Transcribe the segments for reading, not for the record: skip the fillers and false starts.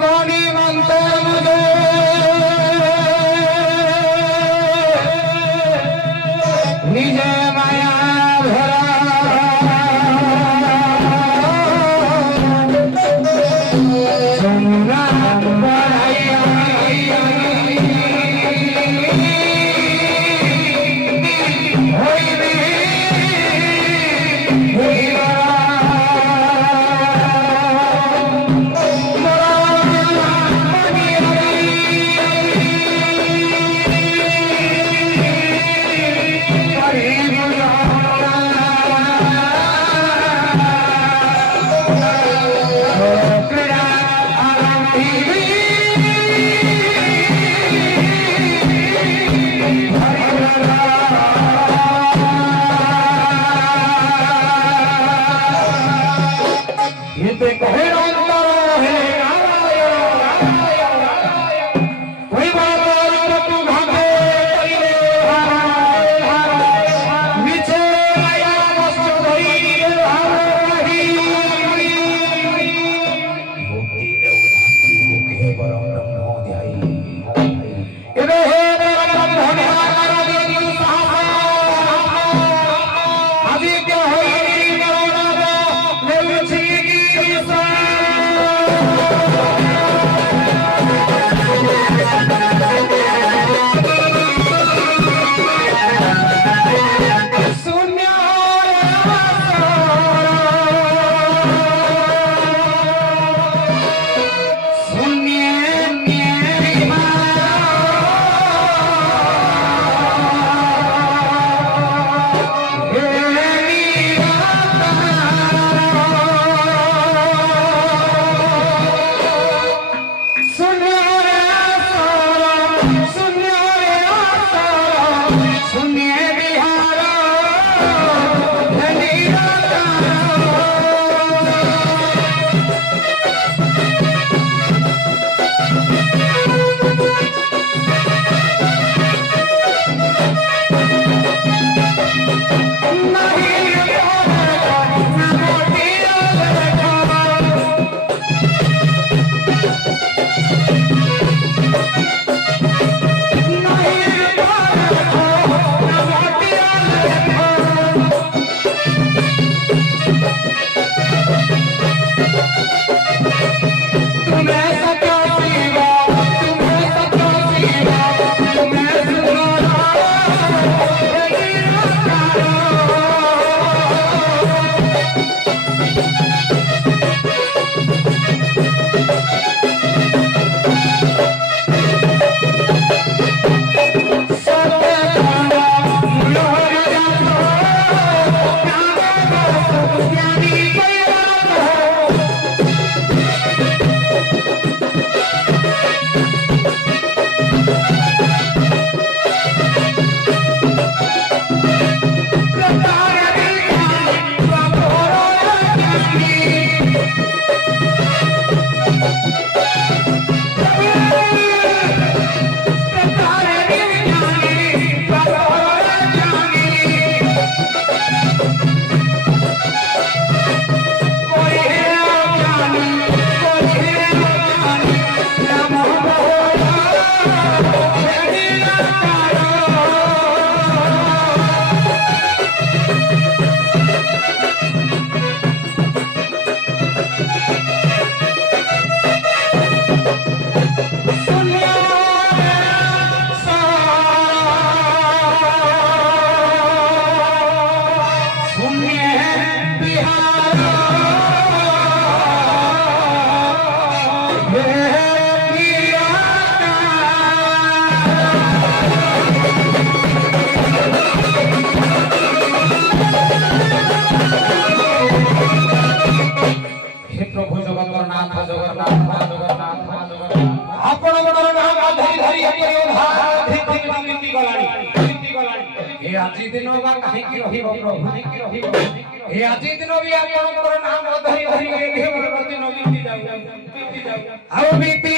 प्राणी मानते मुझे निजे माया भरा सुना बढ़ाइया आज दिन कहीं आज दिन भी आपनकर नाम धरी धरी दिन भी बीती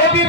ये भी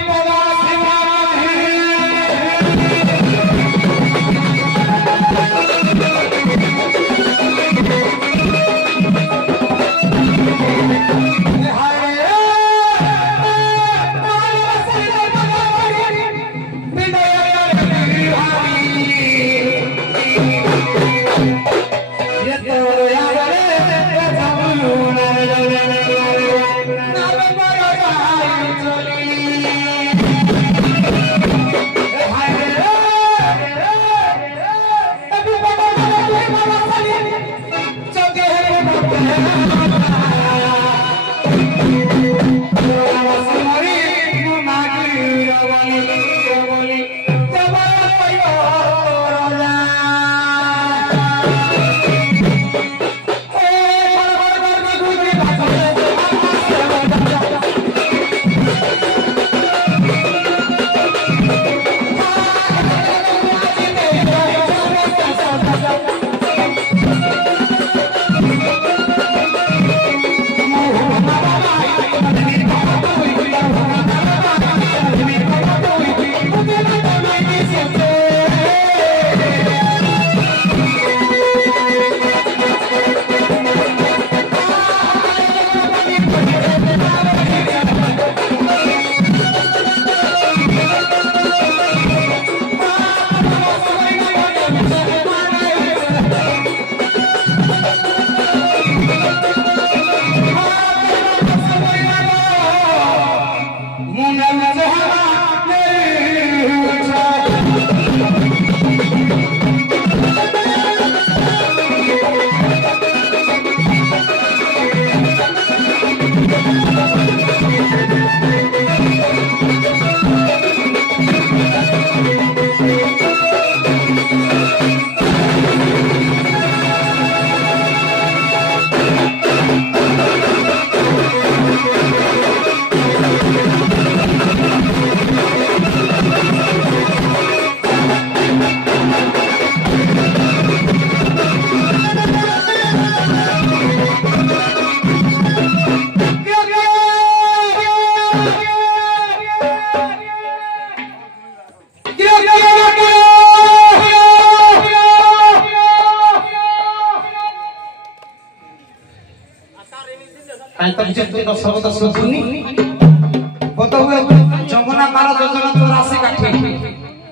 যমুনা পার যোজনা তোর আসি কাঠি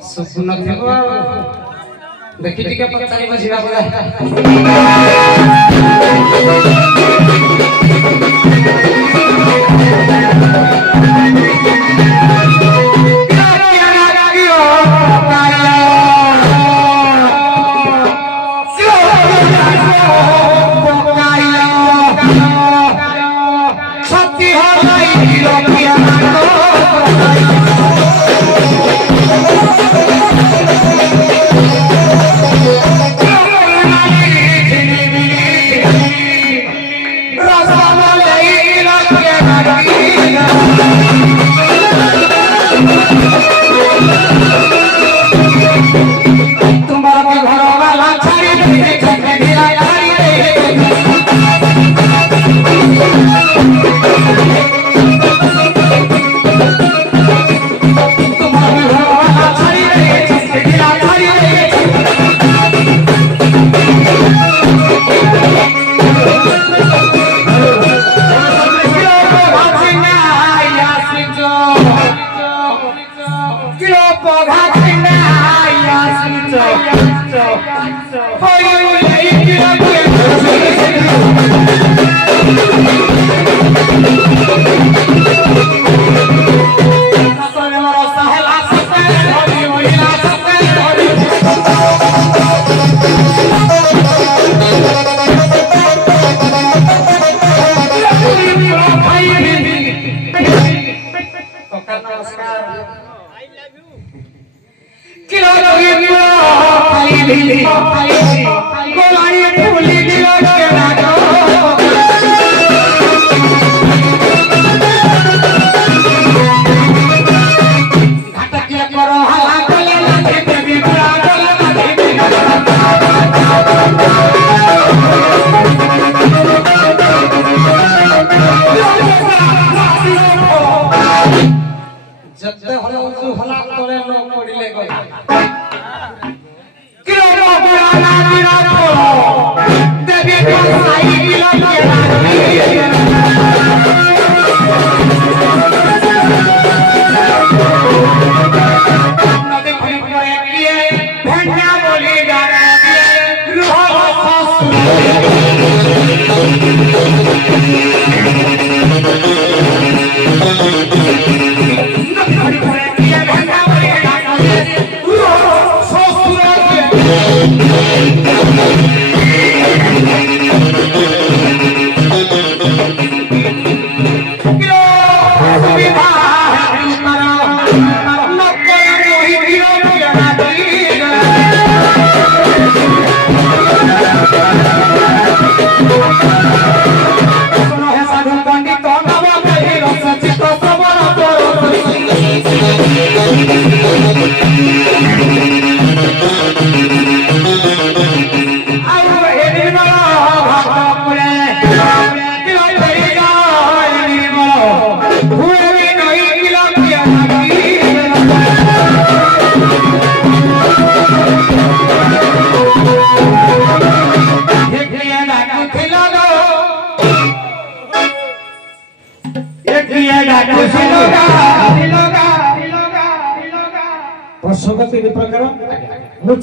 সুপুন থিব দেখি টিকে পচারি বজিবা বলা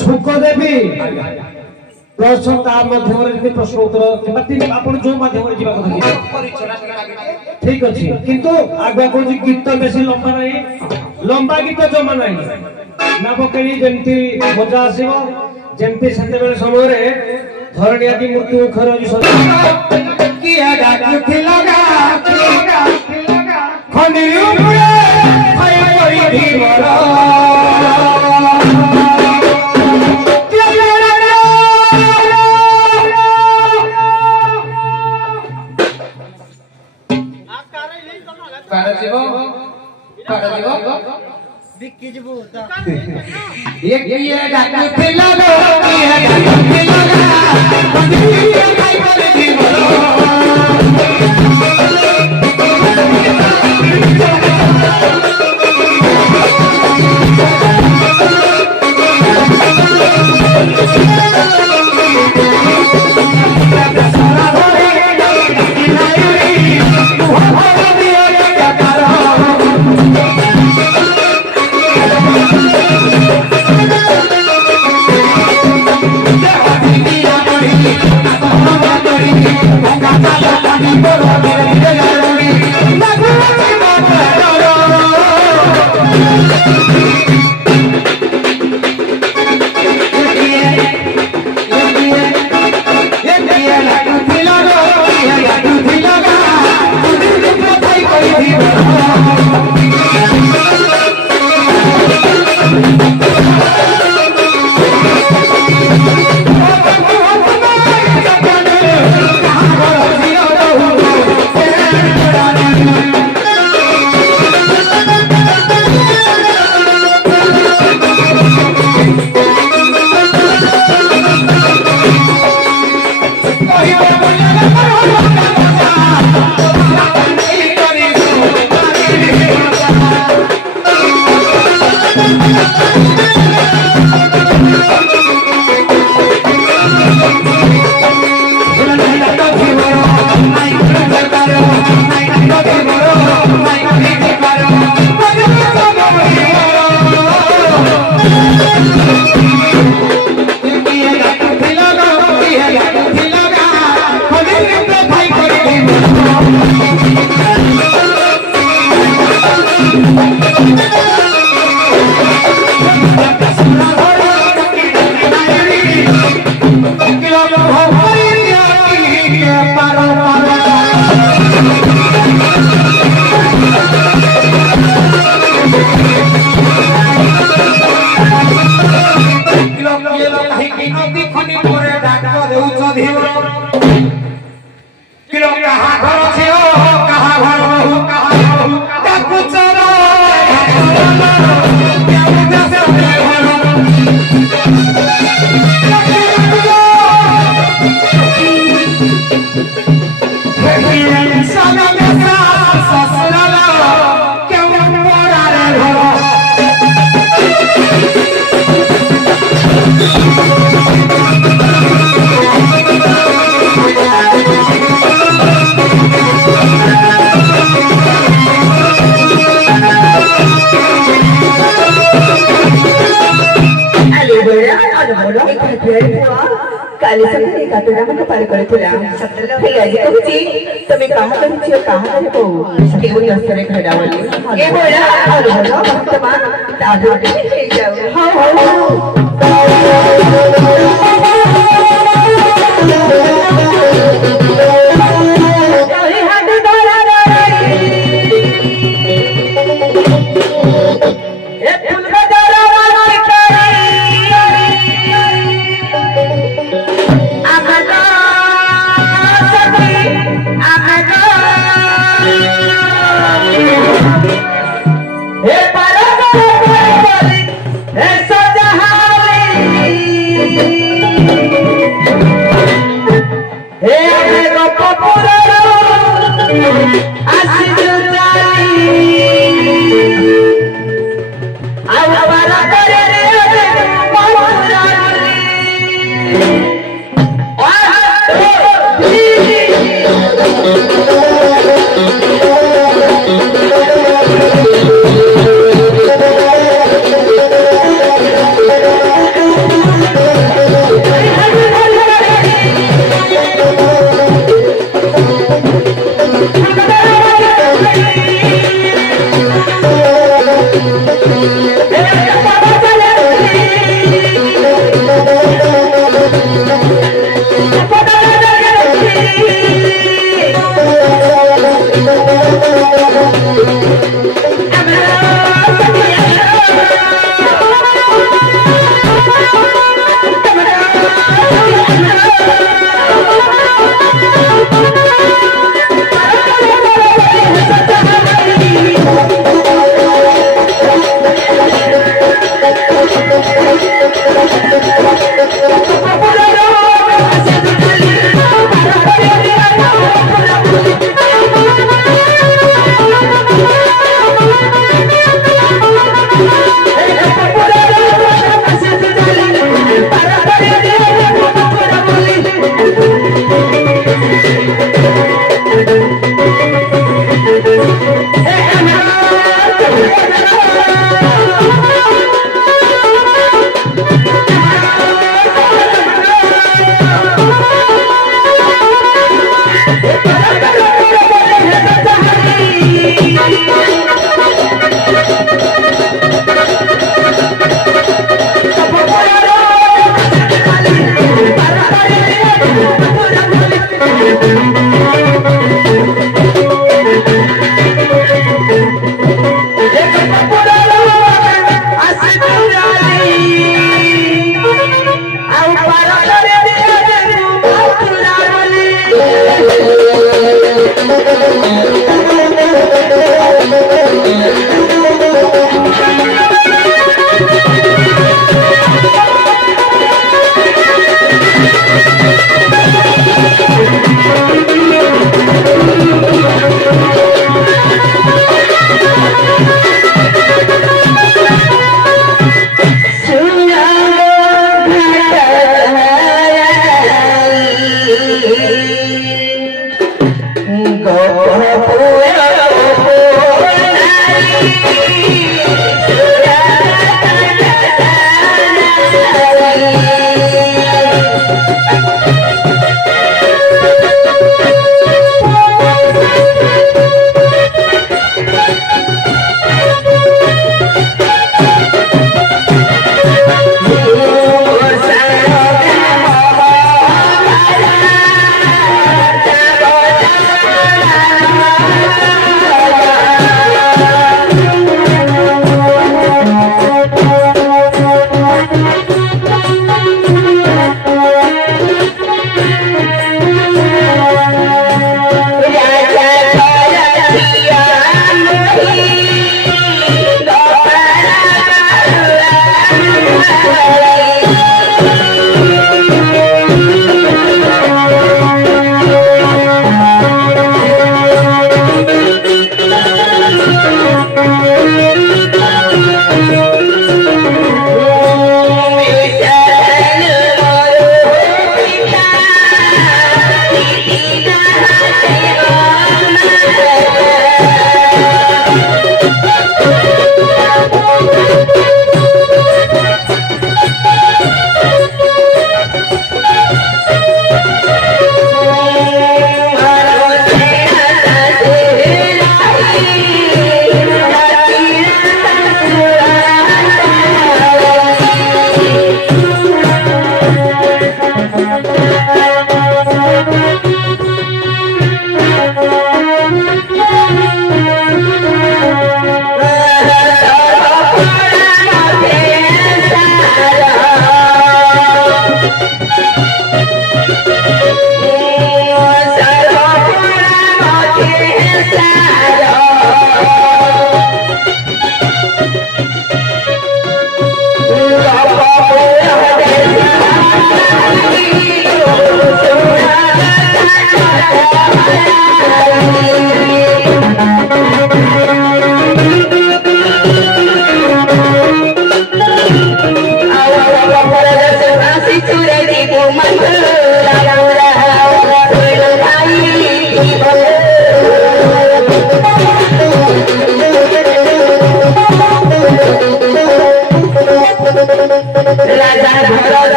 ଛୁଙ୍କ ଦେବି ପ୍ରଶ୍ନ ତା ମାଧ୍ୟମରେ ଯଦି ପ୍ରଶ୍ନ ଉତ୍ତର କିମ୍ବା ଆପଣ ଯୋଉ ମାଧ୍ୟମରେ ଯିବା କଥା ଯିବେ ଠିକ ଅଛି କିନ୍ତୁ ଆଗୁଆ କହୁଛି ଗୀତ ବେଶୀ ଲମ୍ବା ନାହିଁ ଲମ୍ବା ଗୀତ ଜମା ନାହିଁ ନା ପକେଇ ଯେମିତି ମଜା ଆସିବ ଯେମିତି ସେତେବେଳେ ସମୟରେ ଧରଣୀ ଆଦି ମୃତ୍ୟୁ ମୁଖରେ କିଏ ଡାକୁଥିଲା ଖଣ୍ଡିରୁ ମୁଳେ ଖାଇ କରିଥିବର काली सगळे कातडा मग पार करतला हे आजी तुमची तुम्ही कहा तुमची कहा नको केवढी असरे घडावली हे बोला अरे फक्त मा दादोटे हे जाऊ हो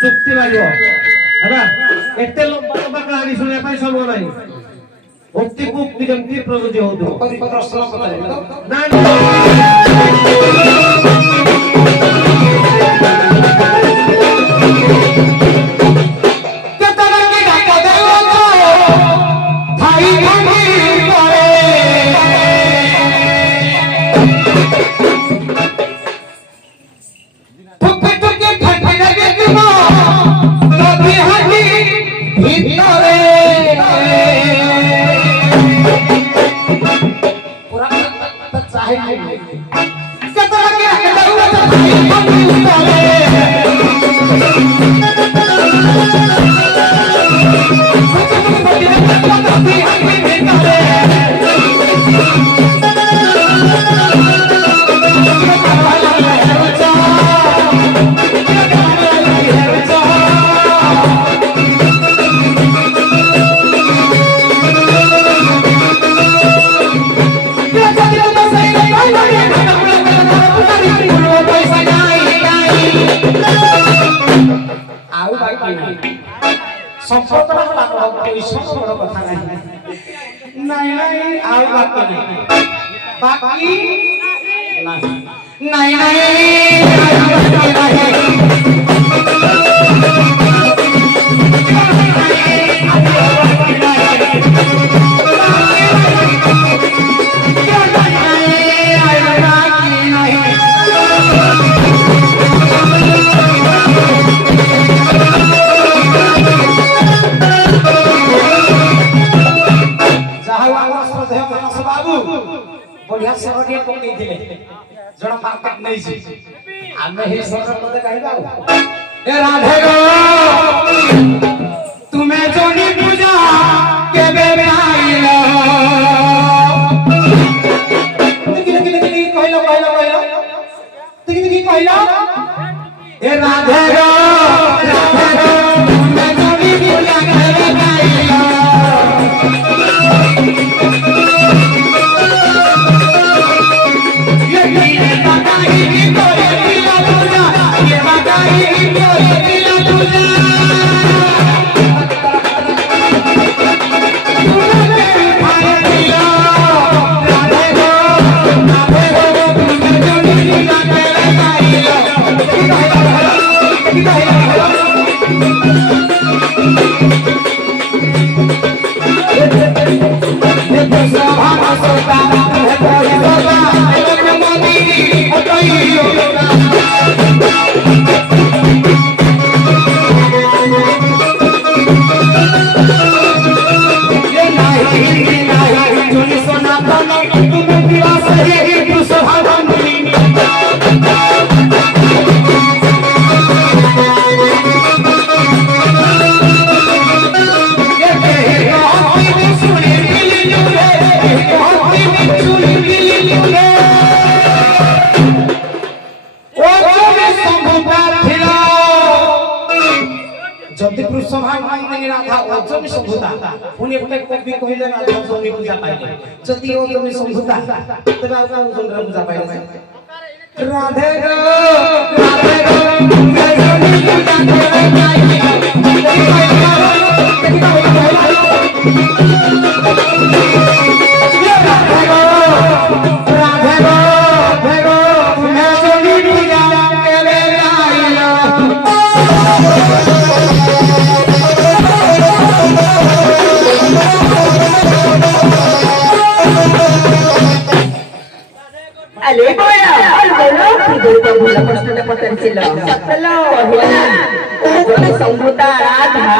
चुक्ति लगे एते लंबा लंबा कहानी सुनने पाई सब नहीं भक्ति मुक्ति जमती प्रगति हो दो ना बढ़िया सरडिया को नहीं दिले जड़ा मार्केट नहीं छी आमे ही सरड मते कहबा ए राधे गो तुम्हें जोनी पूजा के बेबाइलो तिकी कहलो तिकी कहलो ए राधे गो तुम्हें जोनी पूजा के बेबाइलो जति ओ तुम संभुता तबे आ का सुंदर पूजा पाइले राधे गो राधे गो ପଚାରିছিল ଜଣେ ସମ୍ଭୁତା ରାଧା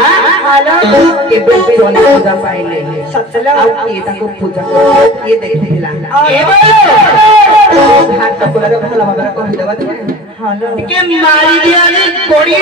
କେବେ ଜଣେ ପୂଜା ପାଇଲେ ଆଉ କିଏ ତାକୁ ପୂଜା କିଏ ଦେଖିଥିଲା ହାତ କୋଳରେ ଭଲ ଭାବରେ କହିଦେବା ଟିକେ ମାରି ଦିଆରେ କୋଡ଼ି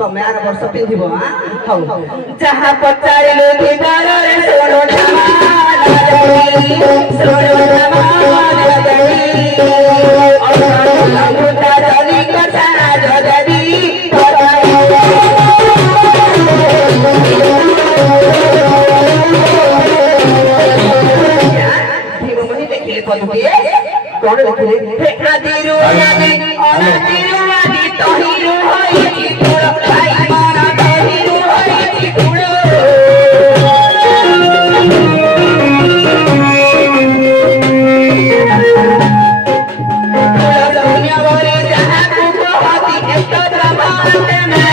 तमें आर वर्ष पिंधिबो हां हौ जहां पचारिलो दिबारे सोनो कौन लिखले हे आदिरु आदि अनादिरु आदि तहिरु होई चितुळ भाई मारा तहिरु होई चितुळ दुनिया भरे जहां को होती एक रमान में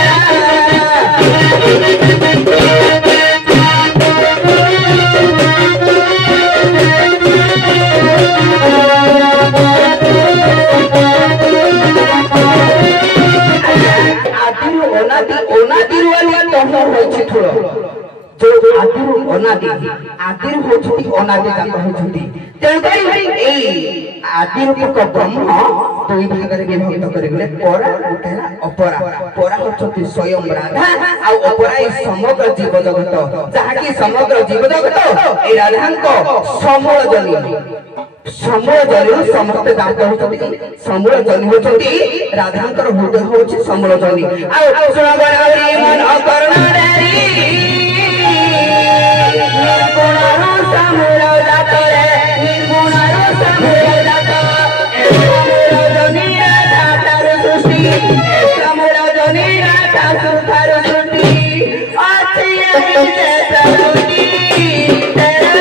आदिर होछुती अनादि जात होछुती तेणुकरी एई आदि रूपक ब्रह्म दुई भागरे विभक्त करिगले परा उठेला अपरा परा होछुती स्वयं राधा आ अपरा ए समग्र जीव जगत जहाकी समग्र जीव जगत ए राधांको समूल जनी समस्त जात होछुती समूल जनी होछुती राधांकर हृदय होछि समूल जनी आ सुना बनावरी मन अकर्णा रे निर्गुणारो समूलो जातरे निर्गुणारो समूलो जात समूलो जनी राधा तार सृष्टि समूलो जनी राधा सुधार सृष्टि अछि यही से प्रकृति तेरा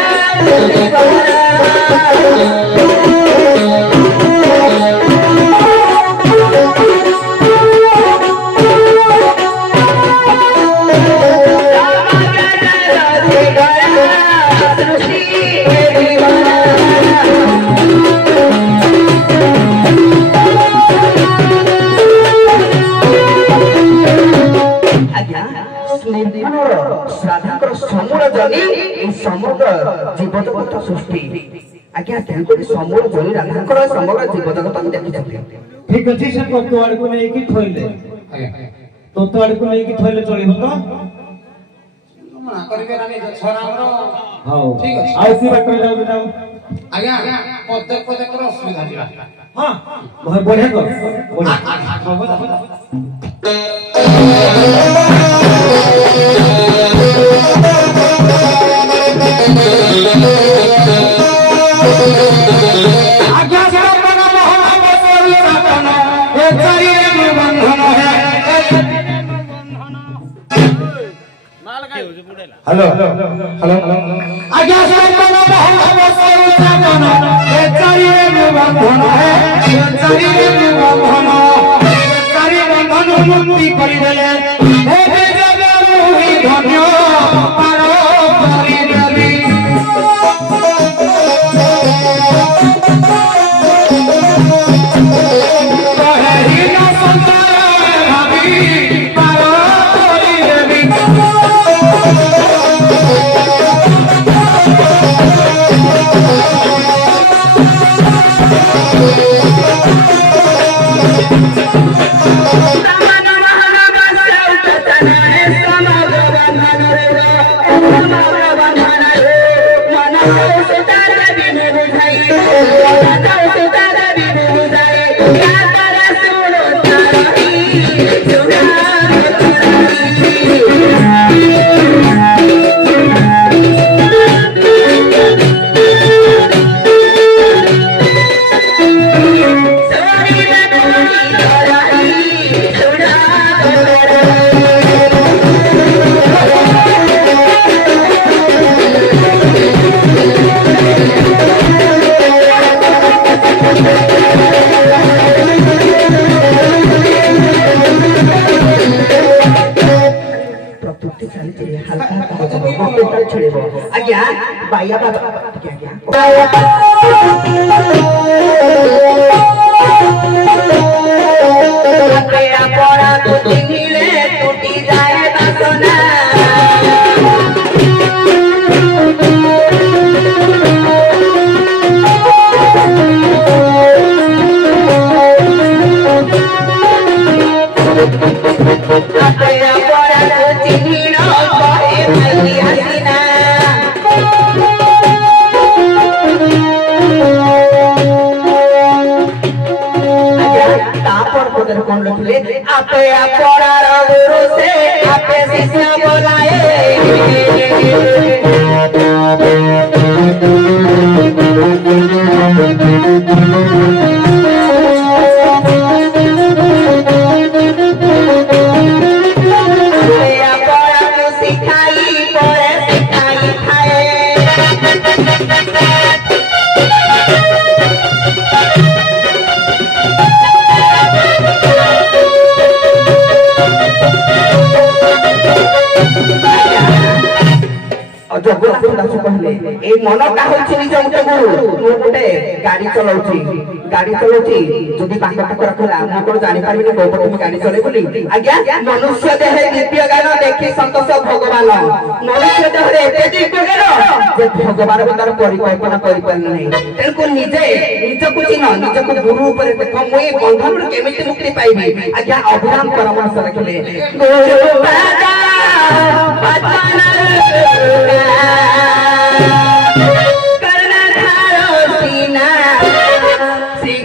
समूल जनी समग्र जीव जगत सृष्टि आज्ञा तेणुकरी समूल जनी राधांकर समग्र जीव जगत देखिछथि ठीक अछि से तो आड़ को नै कि थोइले तो आड़ को नै कि थोइले चलिबो तो मना करबे रानी छोरा हमरो हां ठीक अछि आउ सी बात जाऊ जाऊ आज्ञा पदक पदक रो असुविधा दिला हां बहुत बढ़िया कर आज्ञा से बना मोहन बसोल साधन ए शरीर में बंधन है बंधन चारि बंधन चारि बंधन चारि बंधन मुक्ति करदेले धन्य पार करदेवी आज्ञा बाया बाबा टूटी जाए बासना कौन लिखले आपे अपरार गुरु से आपे शिष्य बोलाए सिखाई पर सिखाई खाए कहले ए मन का होछि निज उठे गुरु मु गोटे गाड़ी चलाउछि जदि पाखा पाख रखला मु कोन जानि पारिबे कोन तुम गाड़ी चले बोली आज्ञा मनुष्य देहे दिव्य ज्ञान देखि संतोष भगवान मनुष्य देहे एते दिव्य ज्ञान जे भगवान बंदर परिकल्पना करि पार नै तेनको निजे निज को चिन्ह निज को गुरु ऊपर देखो मु ए बंधन केमिति मुक्ति पाइबी आज्ञा अभिराम परामर्श रखले गुरु बाबा पतन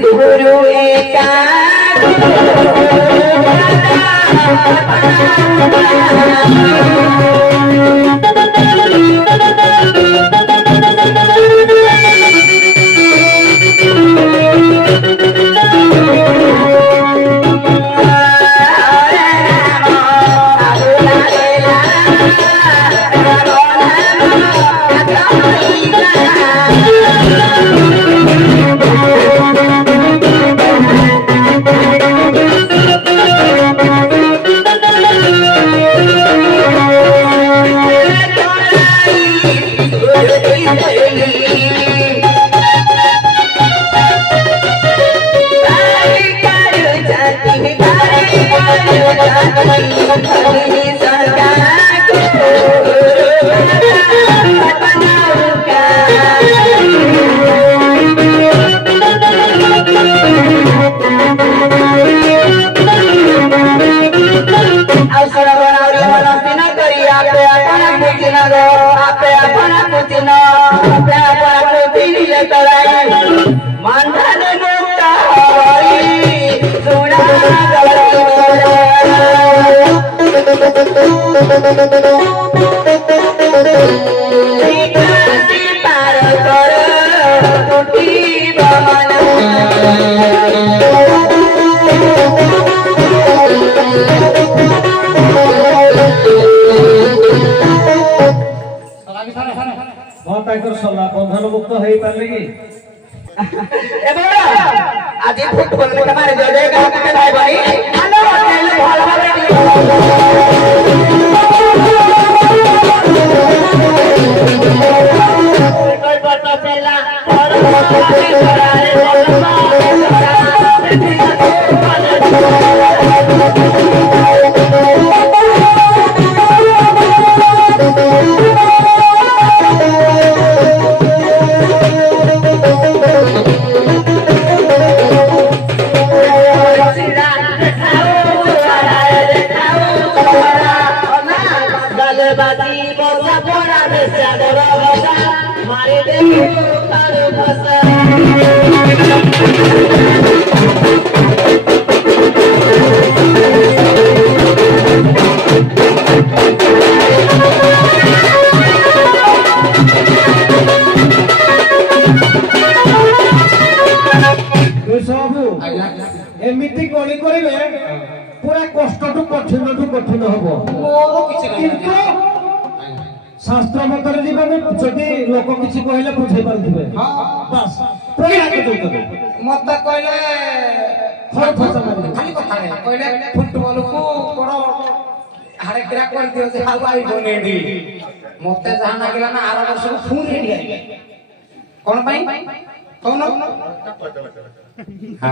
गुरु एका ବାହାଘର ସରିଲା ବନ୍ଧନ ମୁକ୍ତ ହେଇପାରିଲେ କି ଆଜି ଫୁଟବଲ ଗୋଟେ ମାରି ଦିଅ ଯେ କାହା କେତେ ଭାଇ ଭାଇ ହ୍ୟାଲୋ ଭଲ ଭାବରେ କୋଇ ବଟ ପିଲା ଏମିତି ଗଳି କରିବେ ପୁରା କଷ୍ଟଠୁ କଠିନ ହବ କିନ୍ତୁ ଶାସ୍ତ୍ର ମତରେ ଯିବେ ଯଦି ଲୋକ କିଛି କହିଲେ ବୁଝେଇ ପାରୁଥିବେ ବାସ୍ ମତେ କହିଲେ ଖାଲି କଥା କହିଲେ ଫୁଟବଲ କୁ ବଡ ହାଡେ କ୍ରାକ୍ କରିଦିଅ ଯେ ଆଉ ଆଇବନି ଏଠି ମତେ ଯାହା ଲାଗିଲା ନା ଆର ବର୍ଷକୁ ଫୁଣି ଏଠି ଆଇବେ କଣ ପାଇଁ କହୁନ Hey!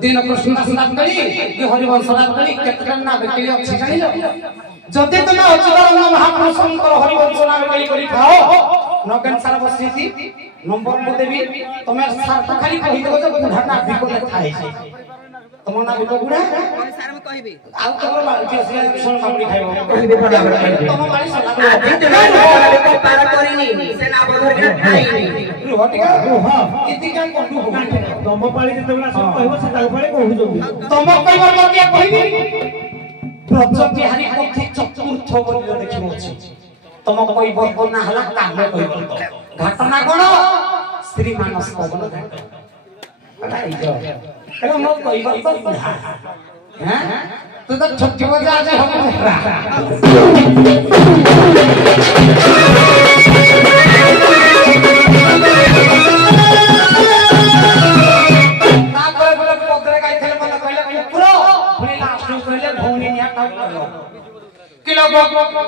दिन कृष्ण स्नान करी हरिवंश स्नान करी केतटा नाम करी अछि जानि लो जदि तमे अच्युतानंद महापुरुषंकर हरिवंश नाम करी खाओ नगन सारा बसिति नंबर को देबी तमे सार्थ खाली कहि देबो जे बुढ़ा ना बिको खाइ छै तम ना बिको बुढ़ा सार में कहबी आ तोर लालची से कृष्ण नाम खाइबो कहबी तम मारी सला आदि तमे को पार करिनी से ना बधर के खाइनी रुहटिका रुह इति कान कोठु हो तम पाली जेतेबेला सब कहबो से ताल पाले कहू जबी तम कहबो ल के कहबी ब्रज बिहारी कथि चतुर्थ बोली देखिबो छै तम कहबो ना हला काहे कहबो घटना कोन श्री मानस पवन घाट अलाई जो हेलो मो कहबो तो बुढ़ा हैं तू तो छोटी बजा आज हम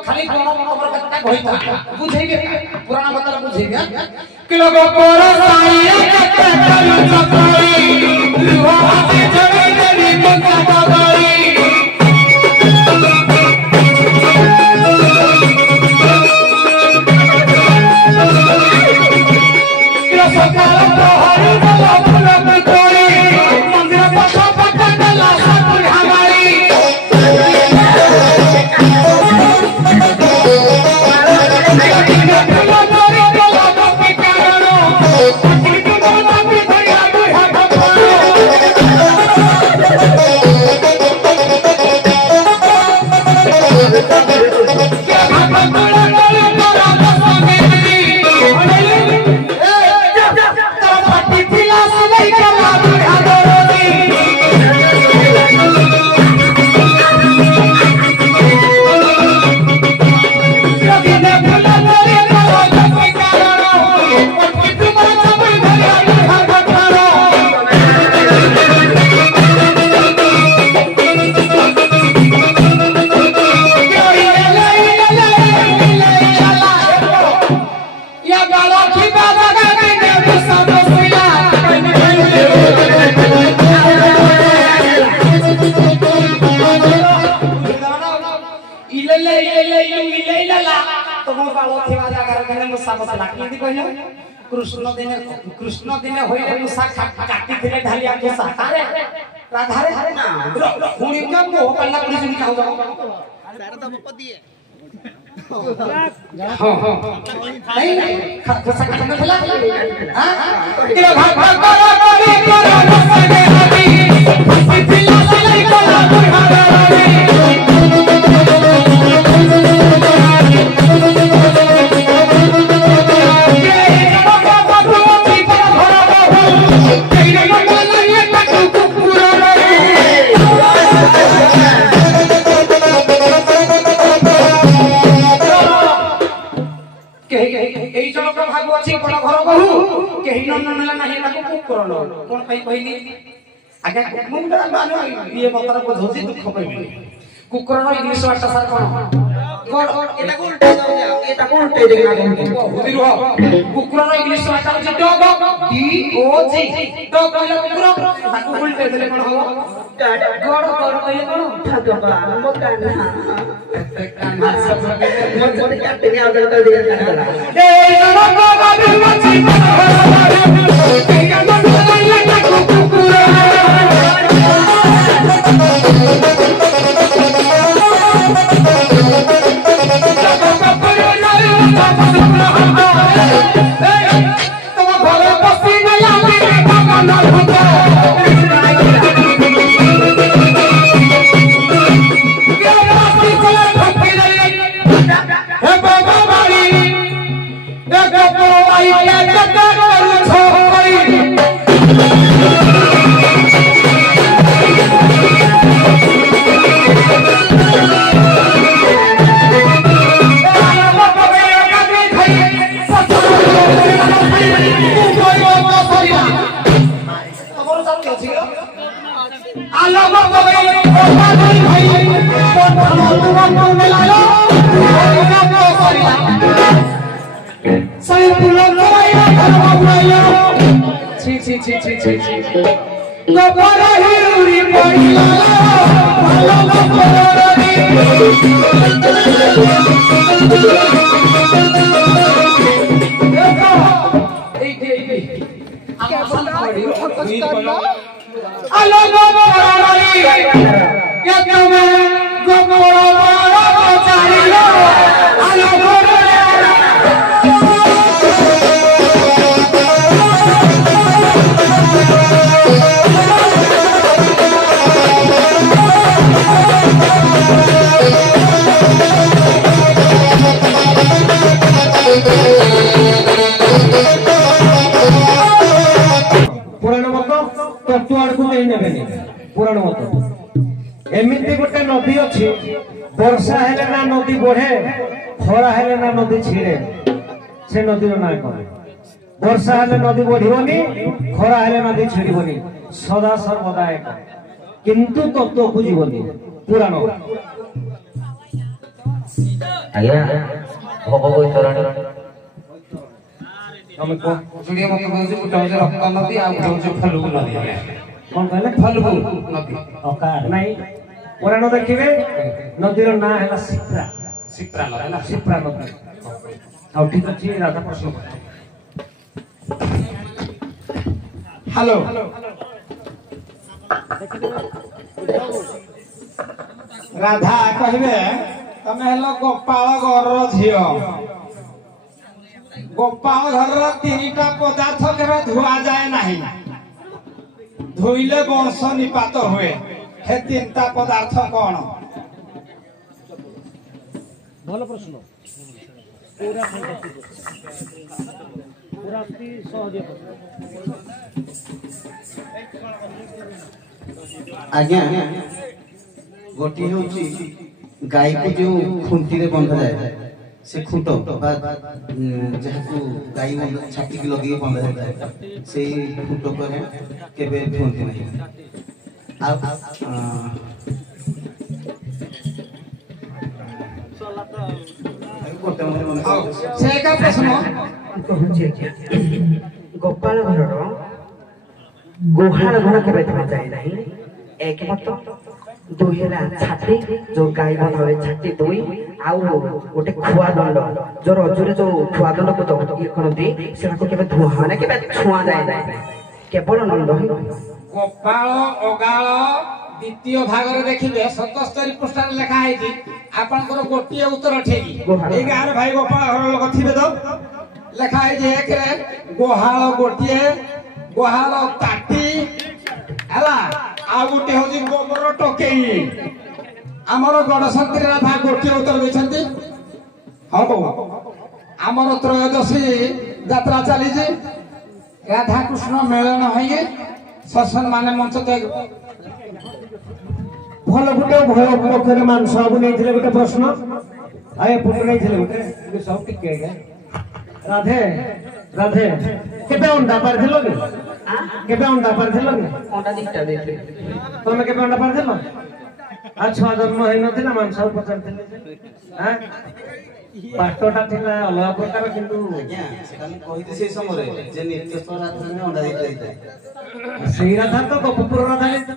खाली दोनों पर कट्टा होइता बुझेबे पुराना बता बुझेबे किलो गो पर साइया कट्टा करू चकोरी रुवा से जड़े मेरी कोका बगड़ी किलो सकाल प्रहरी वाला फूल कोरी मंदिर पछा पछा डला साकुर हमारी कृष्ण दिने होइले मुसा काटी थिले ढालिया के सारे राधा रे हुणी का को पल्ला पुलिस नि खाउ जाओ सारा तो पदिए हां हां नहीं खसा काटने फला हां किलो भाग भाग करो सगे हबी पिला सलाई कोला बुढ़ा रे केही न मिला नहीं ताको कुकुरन कोन पई कहली आगे मुंडा मानो ये मतरा को धोजी दुख कहली कुकुरन इंग्लिश वार्ता सर कोन गड एटा को उल्टे जाऊ एटा को उल्टे देखना बुद्धि रह कुकुरन इंग्लिश वार्ता जे dog D O G dog कहला कुकुर ताको उल्टे देले कोन हो गड गड कहले कोन भगवान मो कान्हा कान्हा सब मोर काटे ने आदर कर दिया कान्हा ए नमो बाबू मची ଅଛି ଆଲୋକ ପଗଇ ଓପା ଧରି ଭାଇ ତୁମକୁ ମିଲାଲୋ କରିଲା সেই ফুল লড়াইয়া ধর্ম বুড়াইয়া ছি ছি ছি ছি ছি ছি গোবর হিউরি পড়িলা ভালো গোবররি এই আমার পড়ি তুমি বলো আলো গোবররি একদমে গোবর চারিলো আলো पुराण मत तत्व आड़ को नहीं नेबे पुराण मत एमिति गोटे नदी अछि वर्षा हेले ना नदी बढ़े खरा हेले ना नदी छिड़े से नदी ना करे वर्षा हेले नदी बढ़िबनी खरा हेले नदी छिड़िबनी सदा सर्वदा एक किंतु तत्व को जीवनी पुराण आज्ञा भव कोई तोरण हम को जुड़िया मत कहू गुटा जे रक्त नदी आ गुटा जे फल्गु नदी कोन कहले फल्गु नदी अकार नहीं पुराण देखिबे नदीर ना हैला सिप्रा सिप्रा नदी ना सिप्रा नदी आ ठीक अछि राधा प्रश्न हेलो राधा कहबे तमे हेलो गोपाल घर झियो गोपाल घर तीनटा पदार्थ केबे धुआ जाए नाही धोइले वंश निपात हुए हे तीनटा पदार्थ कोन भलो प्रश्न पूरा अति सहज आज्ञा गोटी होची गाय को जो खुंटी रे बंधा जाए से खुंटो जहां गाय छाती की लगी बंधा जाए से खुंटो पर केबे खुंटी नहीं से का प्रश्न गोपाल घर गुहाल घर के बैठा जाए नहीं एक मत दुहेला छाती जो गाय बंधा हुए छाती दुई आउ गोटे खुआ दंड जो रजुरे जो खुआ दंड को ये करती सेटा को केबे धुआ माने केबे छुआ जाए नहीं केवल नंद ही गोपाल अगाल द्वितीय भाग रे देखिबे 77 पृष्ठ लिखा है जी आपनकर गोटिए उत्तर ठीक ए गार भाई गोपाल घर लोग थिबे तो लिखा है जे एक रे गोहाल गोटिए गोहाल ताटी हला आ गोटे होजी गोबर टोकेई हमर गणशक्ति राधा गोटिए उत्तर दैछंती हां हमर त्रयोदशी यात्रा चली जे राधा कृष्ण मेलन होइए सत्संग माने मंच तो भल गुटे भय पक्षरे मान सब नहीं थिले गुटे प्रश्न आए पुट नहीं थिले गुटे सब टिके गे राधे राधे केबे अंडा पार थिलो के केबे अंडा पार थिलो के ओटा दिखता देते तमे केबे अंडा पार थिलो अच्छा जन्म होई नथिला मान सब पचार थिले हां पाटोटा थिला अलग प्रकार किंतु आज्ञा सेटा मैं कहिते से समय जे नित्य राधा में अंडा देते श्री राधा तो गोपुर राधा